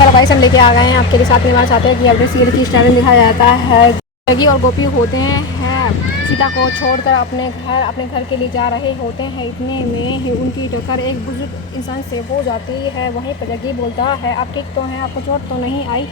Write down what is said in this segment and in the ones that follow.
Hello guys, हम लेके आ गए हैं आपके लिए साथ में हमारे साथ है कि अपने सीरियल की स्टाइल दिखाया जाता है। जग्गी और गोपी होते हैं सीता को छोड़कर अपने घर के लिए जा रहे होते हैं। इतने में ही उनकी टक्कर एक बुजुर्ग इंसान से हो जाती है। वहीं पर जग्गी बोलता है, आप ठीक तो हैं, आपको चोट तो नहीं आई?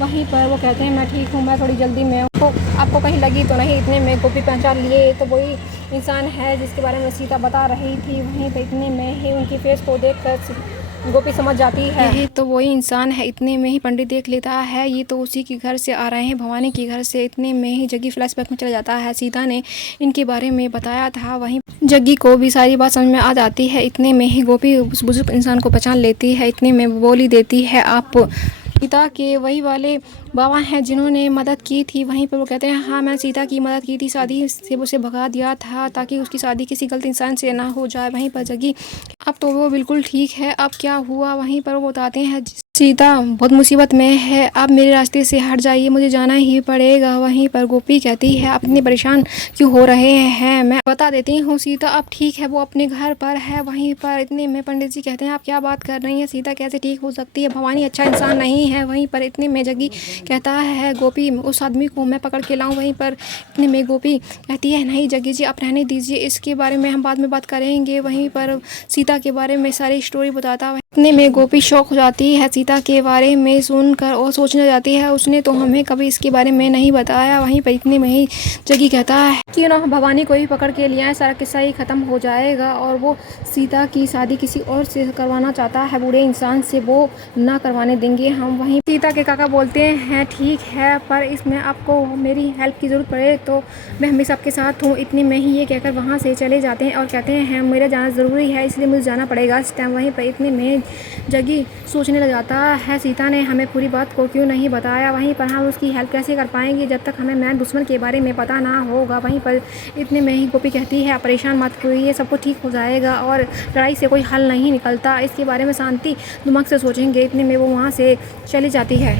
वहीं पर वो कहते हैं, मैं ठीक हूँ, मैं थोड़ी जल्दी में हूँ, आपको कहीं लगी तो नहीं? इतने में गोपी पहचान लिए तो वही इंसान है जिसके बारे में सीता बता रही थी। वहीं पर इतने में ही उनकी फेस को देखकर गोपी समझ जाती है यही तो वही इंसान है। इतने में ही पंडित देख लेता है ये तो उसी के घर से आ रहे हैं, भवानी के घर से। इतने में ही जग्गी फ्लैशबैक में चला जाता है। सीता ने इनके बारे में बताया था। वहीं जग्गी को भी सारी बात समझ में आ जाती है। इतने में ही गोपी उस बुजुर्ग इंसान को पहचान लेती है। इतने में वो बोली देती है, आप सीता के वही वाले बाबा हैं जिन्होंने मदद की थी? वहीं पर वो कहते हैं, हाँ, मैंने सीता की मदद की थी, शादी से उसे भगा दिया था ताकि उसकी शादी किसी गलत इंसान से ना हो जाए। वहीं पर जग्गी, अब तो वो बिल्कुल ठीक है, अब क्या हुआ? वहीं पर वो बताते हैं, सीता बहुत मुसीबत में है, आप मेरे रास्ते से हट जाइए, मुझे जाना ही पड़ेगा। वहीं पर गोपी कहती है, आप इतने परेशान क्यों हो रहे हैं, मैं बता देती हूँ। सीता अब ठीक है, वो अपने घर पर है। वहीं पर इतने में पंडित जी कहते हैं, आप क्या बात कर रही हैं, सीता कैसे ठीक हो सकती है, भवानी अच्छा इंसान नहीं है। वहीं पर इतने में जग्गी कहता है, गोपी उस आदमी को मैं पकड़ के लाऊं? वहीं पर इतने में गोपी कहती है, नहीं जग्गी जी, आप रहने दीजिए, इसके बारे में हम बाद में बात करेंगे। वहीं पर सीता के बारे में सारी स्टोरी बताता है। इतने में गोपी शौक हो जाती है सीता के बारे में सुनकर और सोचने जाती है, उसने तो हमें कभी इसके बारे में नहीं बताया। वहीं पर इतने में ही जग्गी कहता है, क्यों ना भवानी को ही पकड़ के लिया है, सारा किस्सा ही खत्म हो जाएगा। और वो सीता की शादी किसी और से करवाना चाहता है, बूढ़े इंसान से, वो ना करवाने देंगे हम। वहीं सीता के काका बोलते हैं, ठीक है, पर इसमें आपको मेरी हेल्प की ज़रूरत पड़े तो मैं हमेशा आपके साथ हूँ। इतने में ही ये कहकर वहाँ से चले जाते हैं और कहते हैं, मेरा जाना ज़रूरी है, इसलिए मुझे जाना पड़ेगा इस टाइम। वहीं पर इतने में जग्गी सोचने लग जाता है, सीता ने हमें पूरी बात को क्यों नहीं बताया? वहीं पर हम उसकी हेल्प कैसे कर पाएंगे जब तक हमें मैन दुश्मन के बारे में पता ना होगा? वहीं पर इतने में ही गोपी कहती है, परेशान मत होइए, सब कुछ ठीक हो जाएगा और लड़ाई से कोई हल नहीं निकलता, इसके बारे में शांति दिमाग से सोचेंगे। इतने में वो वहाँ से चली जाती है।